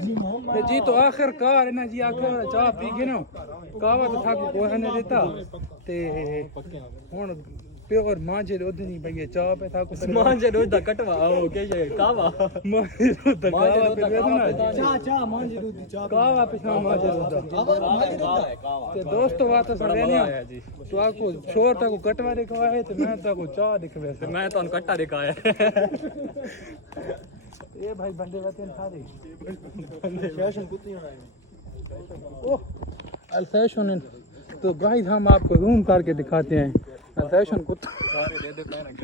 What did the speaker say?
जी तो आखिरकार है ना जी आखिर चाह पी के ना कावा तो था कोई ने देता ते हुन प्योर मांजे रोद नहीं भई चाह पे था कुछ मांजे रोद दा कटवा ओ के जे कावा मांजे रोद दा कावा पे ना चाह मांजे रोद चाह कावा पे मांजे रोद ते दोस्तों बात सुन रहे जी तो आपको शोर तक कटवा दिखवा है तो मैं तक चाह दिखवे मैं तो कट्टा दिखाया ये भाई बंदे वतन सारे फैशन कुत्ती होना है ओह अल फैशन तो गाइस हम आपको रूम करके दिखाते हैं फैशन कुत्ता सारे दे दे मैं रख